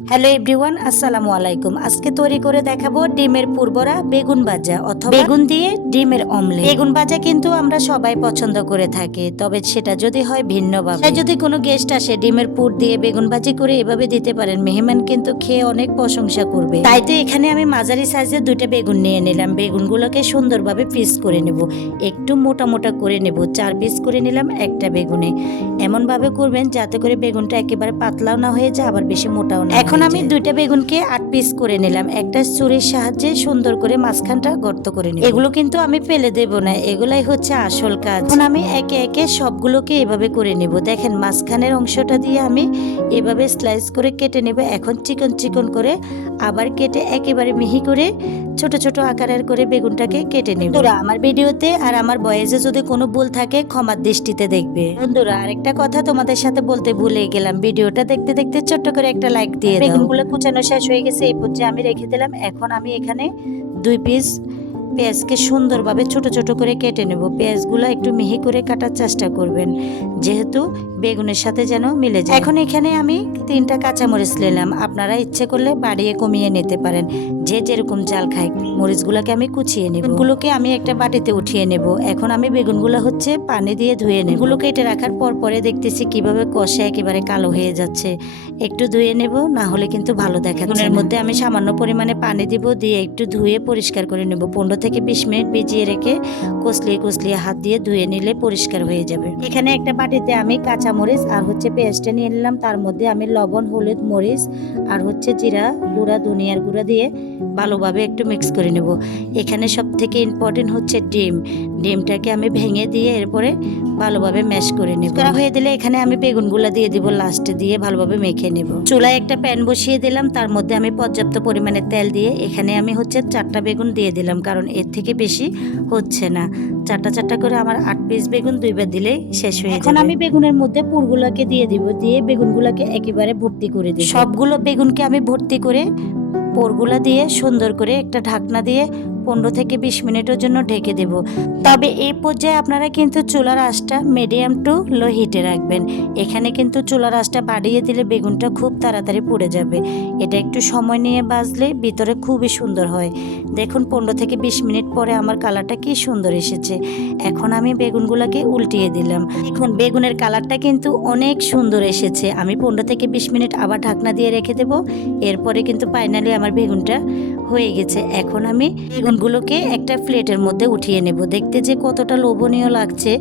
Hello everyone, আসসালামু আলাইকুম। আজকে তৈরি করে দেখাবো ডিমের পুরবরা, বেগুন ভাজা অথবা বেগুন দিয়ে ডিমের অমলেট। বেগুন ভাজা কিন্তু আমরা সবাই পছন্দ করে থাকি, তবে সেটা যদি হয় ভিন্নভাবে। যদি কোনো গেস্ট আসে ডিমের পুর দিয়ে বেগুন ভাজি করে এভাবে দিতে পারেন, মেহমান কিন্তু খেয়ে অনেক প্রশংসা করবে। তাই তো এখানে আমি মাঝারি সাইজের 2টা বেগুন নিয়ে নিলাম। বেগুনগুলোকে সুন্দরভাবে পিস করে নেব, একটু মোটা মোটা করে নেব। 4 পিস করে নিলাম একটা বেগুনে। এমন ভাবে করবেন যাতে করে বেগুনটা একেবারে পাতলাও না হয়ে যায়, আবার বেশি মোটাও না। এখন আমি 2টা বেগুনকে 8 পিস করে নিলাম। একটা ছুরির সাহায্যে সুন্দর করে মাঝখানটা গর্ত করে নিব। এগুলো কিন্তু আমি ফেলে দেব না, এগুলাই হচ্ছে আসল কাজ। এখন আমি একে একে সবগুলোকে এভাবে করে নেব। দেখেন মাঝখানের অংশটা দিয়ে আমি এভাবে স্লাইস করে কেটে নেব। এখন চিকন চিকন করে আবার কেটে একেবারে মিহি করে ছোট ছোট আকারের করে বেগুনটাকে কেটে নেব। বন্ধুরা, আমার ভিডিওতে আর আমার ভয়েসে যদি কোনো ভুল থাকে ক্ষমার দৃষ্টিতে দেখবে। বন্ধুরা, আরেকটা কথা তোমাদের সাথে বলতে ভুলে গেলাম, ভিডিওটা দেখতে দেখতে ছোট্ট করে একটা লাইক দিয়ে দাও। বেগুনগুলো কুচানো শেষ হয়ে গেছে, এই পর্যায়ে আমি রেখে দিলাম। এখন আমি এখানে 2 পিস পেঁয়াজকে সুন্দরভাবে ছোট ছোট করে কেটে নেব। পেঁয়াজগুলো একটু মিহি করে কাটার চেষ্টা করবেন, যেহেতু বেগুনের সাথে যেন মিলে যায়। এখন এখানে আমি 3টা কাঁচামরিচ নিলাম। আপনারা ইচ্ছে করলে বাড়িয়ে কমিয়ে নিতে পারেন, যে যেরকম জাল খায়। মরিচগুলোকে আমি কুচিয়ে নেব, বেগুনগুলোকে আমি একটা বাটিতে উঠিয়ে নেব। এখন আমি বেগুনগুলো হচ্ছে পানি দিয়ে ধুয়ে নেব। এগুলো কেটে রাখার পর পরে দেখতেছি কিভাবে কষে একেবারে কালো হয়ে যাচ্ছে। একটু ধুয়ে নেব, না হলে কিন্তু ভালো দেখাচ্ছে। এর মধ্যে আমি সামান্য পরিমাণে পানি দিব, দিয়ে একটু ধুয়ে পরিষ্কার করে নেব। 15 থেকে 20 মিনিট ভিজিয়ে রেখে কষলিয়ে কষলিয়ে হাত দিয়ে ধুয়ে নিলে পরিষ্কার হয়ে যাবে। এখানে একটা বাটিতে আমি কাঁচা মরিচ আর হচ্ছে পেঁয়াজটা নিয়ে নিলাম। তার মধ্যে আমি লবণ, হলুদ, মরিচ আর হচ্ছে জিরা গুঁড়া, ধনিয়ার গুঁড়া দিয়ে ভালোভাবে একটু মিক্স করে নেব। এখানে সব থেকে ইম্পর্টেন্ট হচ্ছে ডিমটাকে আমি ভেঙে দিয়ে এরপরে ভালোভাবে ম্যাশ করে নেব। করা হয়ে দিলে এখানে আমি বেগুনগুলা দিয়ে দিব, লাস্টে দিয়ে ভালোভাবে মেখে নেব। চুলায় একটা প্যান বসিয়ে দিলাম, তার মধ্যে আমি পর্যাপ্ত পরিমাণে তেল দিয়ে এখানে আমি হচ্ছে 4টা বেগুন দিয়ে দিলাম, কারণ এর থেকে বেশি হচ্ছে না। 4টা করে আমার 8 পিস বেগুন 2বার দিলে শেষ হয়ে যাবে। এখন আমি বেগুনের মধ্যে পুরগুলোকে দিয়ে দিব, দিয়ে বেগুনগুলোকে একেবারে ভর্তি করে দিব। সবগুলো বেগুনকে আমি ভর্তি করে পোরগুলা দিয়ে সুন্দর করে একটা ঢাকনা দিয়ে 15 থেকে 20 মিনিটের জন্য ঢেকে দেব। তবে এই পর্যায়ে আপনারা কিন্তু চুলার আঁচটা মিডিয়াম টু লো হিটে রাখবেন। এখানে কিন্তু চুলার আঁচটা বাড়িয়ে দিলে বেগুনটা খুব তাড়াতাড়ি পুড়ে যাবে। এটা একটু সময় নিয়ে ভাজলে ভিতরে খুবই সুন্দর হয়। দেখুন 15 থেকে 20 মিনিট পরে আমার কালারটা কি সুন্দর এসেছে। এখন আমি বেগুনগুলোকে উল্টিয়ে দিলাম। দেখুন বেগুনের কালারটা কিন্তু অনেক সুন্দর এসেছে। আমি 15 থেকে 20 মিনিট আবার ঢাকনা দিয়ে রেখে দেব। এরপরে কিন্তু ফাইনালি আমার বেগুনটা হয়ে গেছে। এখন আমি বেগুনগুলোকে একটা প্লেটের মধ্যে উঠিয়ে নেব। দেখতে যে কতটা লোভনীয় লাগছে,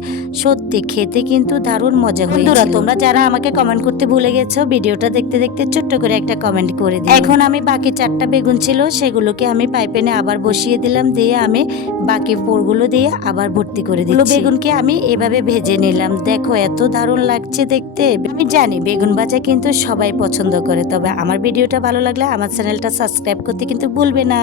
সত্যি খেতে কিন্তু দারুণ মজা হয়েছিল। বন্ধুরা, তোমরা যারা আমাকে কমেন্ট করতে ভুলে গেছো, ভিডিওটা দেখতে দেখতে ছোট্ট করে একটা কমেন্ট করে দিও। এখন আমি বাকি 4টা বেগুন ছিল, সেগুলোকে আমি পাইপেনে আবার বসিয়ে দিলাম, দিয়ে আমি বাকি পোরগুলো দিয়ে আবার ভর্তি করে দিচ্ছি। বেগুনকে আমি এভাবে ভেজে নিলাম। দেখো এত দারুণ লাগছে দেখতে। আমি জানি বেগুন ভাজা কিন্তু সবাই পছন্দ করে, তবে আমার ভিডিওটা ভালো লাগলে আমার চ্যানেলটা সাবস্ক্রাইব করতে কিন্তু ভুলবে না।